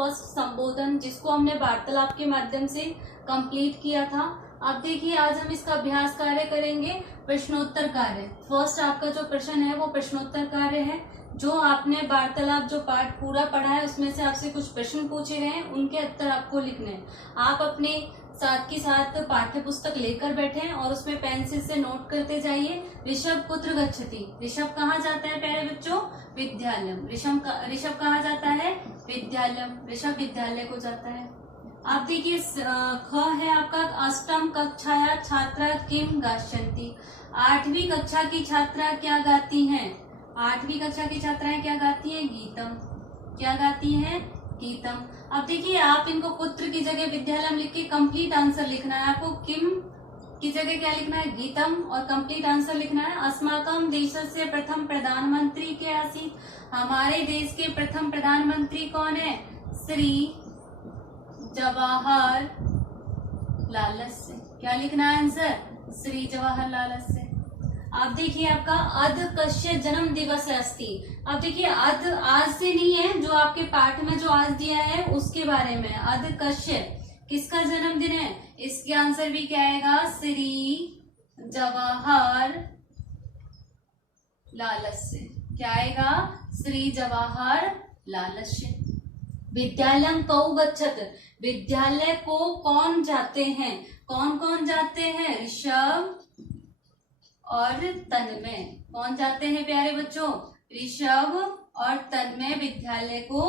First संबोधन जिसको हमने वार्तालाप के माध्यम से कंप्लीट किया था। अब देखिए आज हम इसका अभ्यास कार्य करेंगे, प्रश्नोत्तर कार्य। फर्स्ट आपका जो प्रश्न है वो प्रश्नोत्तर कार्य है। जो आपने वार्तालाप जो पाठ पूरा पढ़ा है उसमें से आपसे कुछ प्रश्न पूछे गए हैं, उनके उत्तर आपको लिखने हैं। आप अपने साथ के साथ पाठ्य पुस्तक लेकर बैठे हैं और उसमें पेंसिल से नोट करते जाइए। ऋषभ कुत्र गच्छति, ऋषभ कहाँ जाता है प्यारे बच्चों? विद्यालयम। ऋषभ कहाँ जाता है? विद्यालयम। ऋषभ विद्यालय को जाता है। आप देखिए ख है आपका अष्टम कक्षाया छात्रा किम गास्यन्ति। 8वीं कक्षा की छात्रा क्या गाती हैं? 8वीं कक्षा की छात्राएं क्या गाती हैं? गीतम। क्या गाती हैं? गीतम। अब देखिए आप इनको पुत्र की जगह विद्यालय लिख के कंप्लीट आंसर लिखना है। आपको किम की जगह क्या लिखना है? गीतम, और कंप्लीट आंसर लिखना है। अस्माकम देशस्य प्रथम प्रधानमंत्री के आसीत्। हमारे देश के प्रथम प्रधानमंत्री कौन है? श्री जवाहर लालस्य। क्या लिखना है आंसर? श्री जवाहर लालस्य। आप देखिए आपका अध कस्य जन्म दिवस अस्ति। अब देखिए अध आज से नहीं है, जो आपके पाठ में जो आज दिया है उसके बारे में। अध कस्य किसका जन्मदिन है? इसके आंसर भी क्या आएगा? श्री जवाहर लालस्य। क्या आएगा? श्री जवाहर लालस्य। विद्यालयम कौ गच्छत। विद्यालय को कौन जाते हैं? कौन कौन जाते हैं? ऋषभ और तन्मय। कौन जाते हैं प्यारे बच्चों? ऋषभ और तन्मय विद्यालय को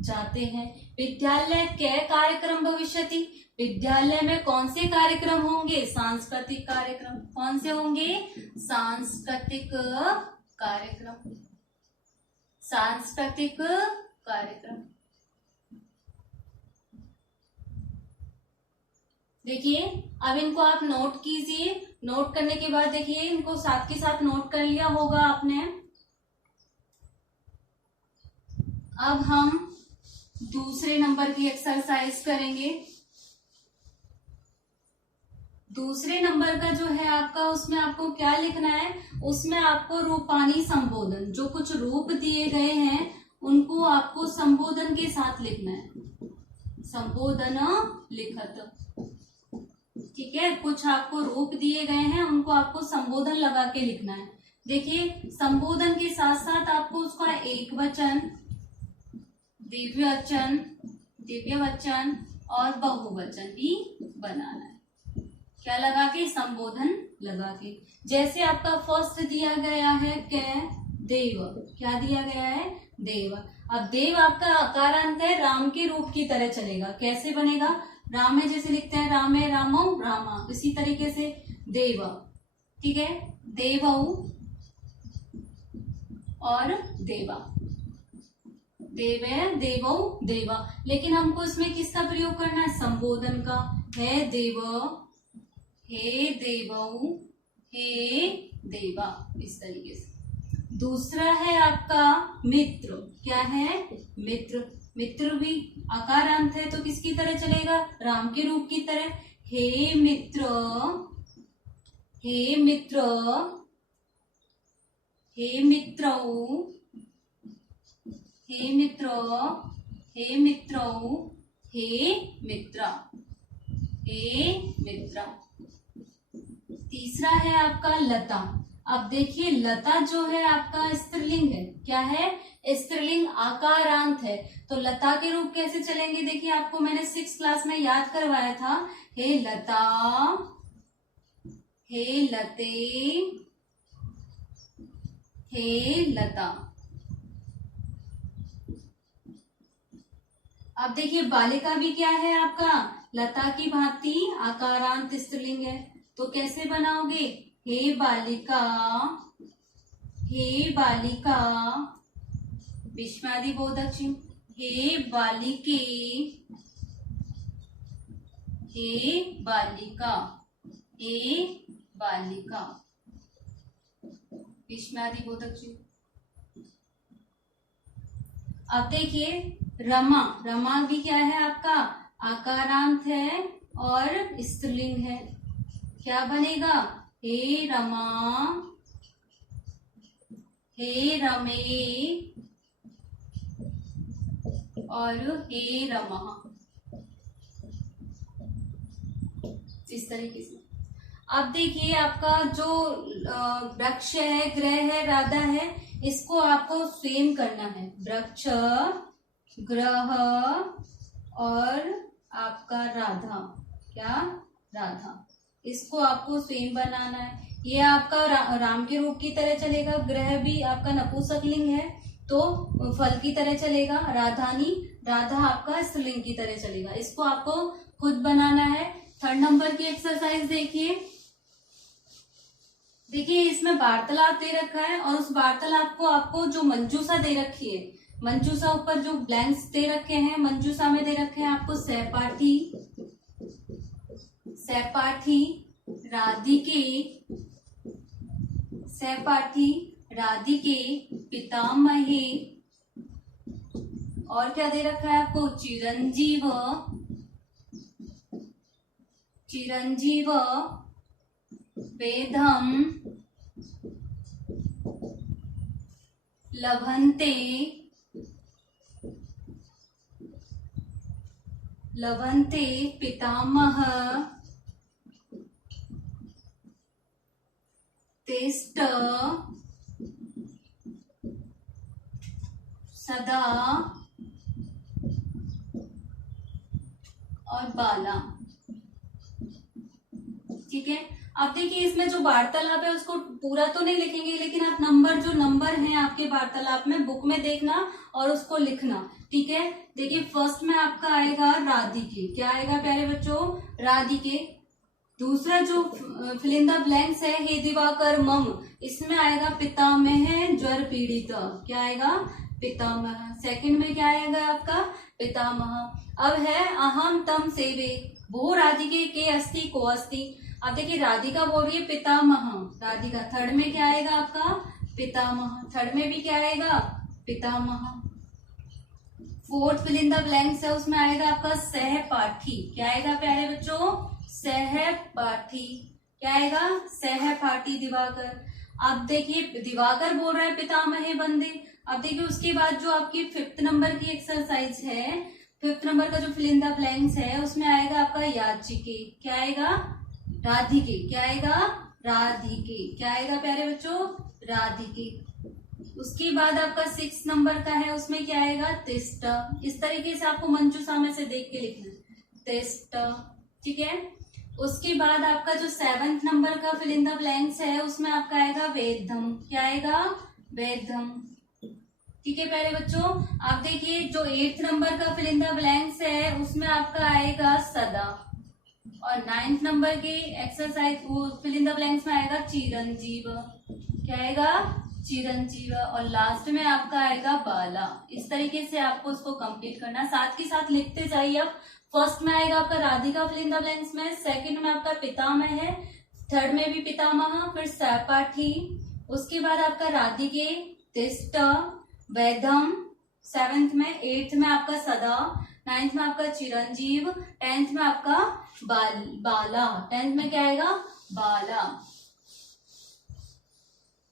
जाते हैं। विद्यालय के कार्यक्रम भविष्यति। विद्यालय में कौन से कार्यक्रम होंगे? सांस्कृतिक कार्यक्रम। कौन से होंगे? सांस्कृतिक कार्यक्रम। सांस्कृतिक कार्यक्रम। देखिए अब इनको आप नोट कीजिए। नोट करने के बाद देखिए इनको साथ के साथ नोट कर लिया होगा आपने। अब हम दूसरे नंबर की एक्सरसाइज करेंगे। दूसरे नंबर का जो है आपका, उसमें आपको क्या लिखना है? उसमें आपको रूपानी संबोधन, जो कुछ रूप दिए गए हैं उनको आपको संबोधन के साथ लिखना है। संबोधन लिखत, ठीक है। कुछ आपको रूप दिए गए हैं, उनको आपको संबोधन लगा के लिखना है। देखिए संबोधन के साथ साथ आपको उसका एक वचन, दिव्य वचन और बहुवचन भी बनाना है। क्या लगा के? संबोधन लगा के। जैसे आपका फर्स्ट दिया गया है क्या? देव। क्या दिया गया है? देव। अब देव आपका अकारांत है, राम के रूप की तरह चलेगा। कैसे बनेगा? राम में जैसे लिखते हैं रामे रामो रामा, इसी तरीके से देव, ठीक है। देवऊ और देवा। देवे, देवऊ, देवा। लेकिन हमको इसमें किसका प्रयोग करना है? संबोधन का। है देव, हे देवऊ, हे देवा, इस तरीके से। दूसरा है आपका मित्र। क्या है? मित्र। मित्र भी अकारांत है तो किसकी तरह चलेगा? राम के रूप की तरह। हे मित्र, हे मित्र, हे मित्रऊ, हे मित्र, हे मित्रऊ, हे मित्रा, हे मित्रा। तीसरा है आपका लता। अब देखिए लता जो है आपका स्त्रीलिंग है। क्या है? स्त्रीलिंग आकारांत है, तो लता के रूप कैसे चलेंगे? देखिए आपको मैंने 6th क्लास में याद करवाया था। हे लता, हे लते, हे लता। अब देखिए बालिका भी क्या है आपका? लता की भांति आकारांत स्त्रीलिंग है, तो कैसे बनाओगे? हे बालिका, हे बालिका, विस्मयादि बोधक चिन्ह। हे बालिके, हे बालिका, हे बालिका, विस्मयादि बोधक चिन्ह। अब देखिए रमा। रमा भी क्या है आपका? आकारांत है और स्त्रीलिंग है। क्या बनेगा? हे रमा, हे रमे, और हे रमः, इस तरीके से। अब देखिए आपका जो वृक्ष है, ग्रह है, राधा है, इसको आपको सेम करना है। वृक्ष, ग्रह और आपका राधा, क्या, राधा, इसको आपको सेम बनाना है। ये आपका राम के रूप की तरह चलेगा। ग्रह भी आपका नपुंसकलिंग है तो फल की तरह चलेगा। राधानी, राधा आपका स्त्रीलिंग की तरह चलेगा। इसको आपको खुद बनाना है। 3rd नंबर की एक्सरसाइज देखिए। देखिए इसमें वार्तालाप दे रखा है और उस वार्तालाप को आपको जो मंजूषा दे रखी है, मंजूषा ऊपर जो ब्लैंक्स दे रखे हैं, मंजूषा में दे रखे हैं आपको सहपाठी, सहपाठी, राधिके, सहपाठी, राधिके, पितामहे, और क्या दे रखा है आपको, चिरंजीव, चिरंजीव, वेदम, लभन्ते, लभन्ते, पितामह, तिष्ठ, सदा और बाला। ठीक है। अब देखिए इसमें जो वार्तालाप है उसको पूरा तो नहीं लिखेंगे, लेकिन आप नंबर, जो नंबर हैं आपके वार्तालाप में, बुक में देखना और उसको लिखना। ठीक है। देखिए फर्स्ट में आपका आएगा राधिके, क्या आएगा प्यारे बच्चों, राधिके। दूसरा जो फिल इन द ब्लैंक्स है, हे दिवाकर मम, इसमें आएगा पितामह ज्वर पीड़ित, क्या आएगा, पितामह। सेकंड में क्या आएगा आपका, पितामह। अब है अहम तम सेवे, वो राधिके के अस्ति को अस्ति। अब देखिए राधिका बोल रही है पितामह, राधिका। थर्ड में क्या आएगा आपका, पितामह। थर्ड में भी क्या आएगा, पितामह। Fourth fill in the blanks है, उसमें आएगा आपका सहपाठी, क्या आएगा प्यारे बच्चों, सहपाठी, क्या आएगा, सहपाठी दिवाकर। अब देखिए दिवाकर बोल रहा है पितामहे बंदे। अब देखिए उसके बाद जो आपकी 5th नंबर की एक्सरसाइज है, 5th नंबर का जो फिल इन द ब्लैंक्स है, उसमें आएगा आपका याचिके, क्या आएगा, राधिके, क्या आएगा, राधिके, क्या आएगा प्यारे बच्चों, राधिके। उसके बाद आपका 6 नंबर का है, उसमें क्या आएगा, तिष्ठ। इस तरीके से आपको मंजूषा में से देख के लिखना है, तिष्ठ। ठीक है। उसके बाद आपका जो 7th नंबर का फिल इन द ब्लैंक्स है, उसमें आपका आएगा वेदम, क्या आएगा, वेदम। ठीक है प्यारे बच्चों। आप देखिए जो 8th नंबर का फिल इन द ब्लैंक्स है, उसमें आपका आएगा सदा। और 9th नंबर की exercise fill in the blanks में आएगा चिरंजीव, क्या आएगा, चिरंजीव। और लास्ट में आपका आएगा बाला। इस तरीके से आपको उसको कंप्लीट करना, साथ के साथ लिखते जाइए आप। फर्स्ट में आएगा आपका Radhika fill in the blanks में, सेकंड में आपका पितामह है, थर्ड में भी पितामह, फिर सहपाठी, उसके बाद आपका राधिके, तिष्ठ, वेदम, 7th में, 8th में आपका सदा, 9th में आपका चिरंजीव, 10th में आपका बाला। 10th में क्या आएगा, बाला।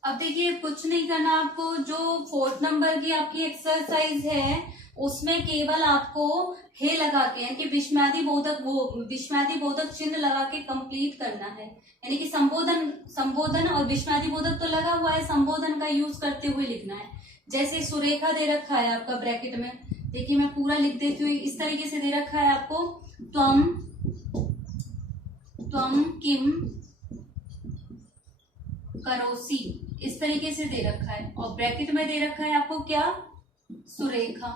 अब देखिए कुछ नहीं करना आपको। जो 4th नंबर की आपकी एक्सरसाइज है, उसमें केवल आपको हे लगा के, यानी कि विस्मयादि बोधक, वो विस्मयादि बोधक चिन्ह लगा के कंप्लीट करना है। यानी कि संबोधन और विस्मयादि बोधक तो लगा हुआ है, संबोधन का यूज करते हुए लिखना है। जैसे सुरेखा दे रखा है आपका ब्रैकेट में, देखिए मैं पूरा लिख देती हूँ। इस तरीके से दे रखा है आपको, त्वम, त्वम किम करोसी, इस तरीके से दे रखा है। और ब्रैकेट में दे रखा है आपको क्या, सुरेखा।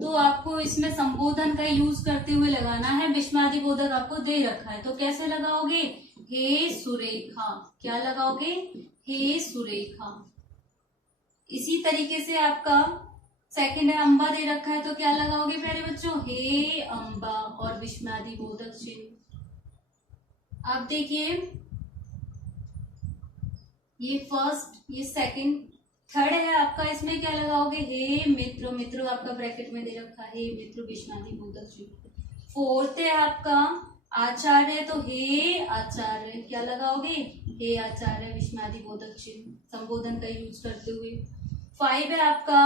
तो आपको इसमें संबोधन का यूज करते हुए लगाना है। विस्मयादि बोधक आपको दे रखा है, तो कैसे लगाओगे, हे सुरेखा, क्या लगाओगे, हे सुरेखा। इसी तरीके से आपका सेकंड है अम्बा दे रखा है, तो क्या लगाओगे प्यारे बच्चों, हे अम्बा और विस्मयादि बोधक चिन्ह। आप देखिए ये फर्स्ट, ये सेकंड, थर्ड है आपका, इसमें क्या लगाओगे, हे मित्र, मित्र आपका ब्रैकेट में दे रखा है, हे मित्र विस्मयादि बोधक चिन्ह। फोर्थ है आपका आचार्य, तो हे आचार्य, क्या लगाओगे, हे आचार्य विस्मयादि बोधक चिन्ह, संबोधन का यूज करते हुए। 5 है आपका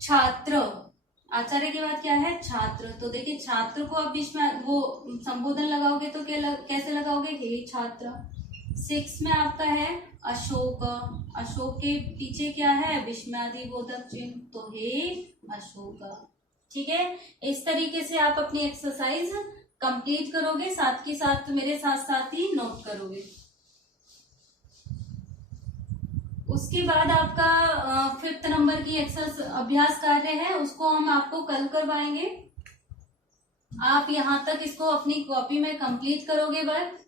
छात्र, आचार्य के बाद क्या है छात्र। तो देखिए छात्र को आप बीच में वो संबोधन लगाओगे तो कैसे लगाओगे, हे छात्र। 6 में आपका है अशोक, अशोक के पीछे क्या है विस्मयादि बोधक चिन्ह, तो हे अशोक। ठीक है, इस तरीके से आप अपनी एक्सरसाइज कंप्लीट करोगे, साथ के साथ मेरे साथ साथ ही नोट करोगे। उसके बाद आपका 5th नंबर की एक्सरसाइज अभ्यास कार्य है, उसको हम आपको कल करवाएंगे। आप यहाँ तक इसको अपनी कॉपी में कंप्लीट करोगे बस।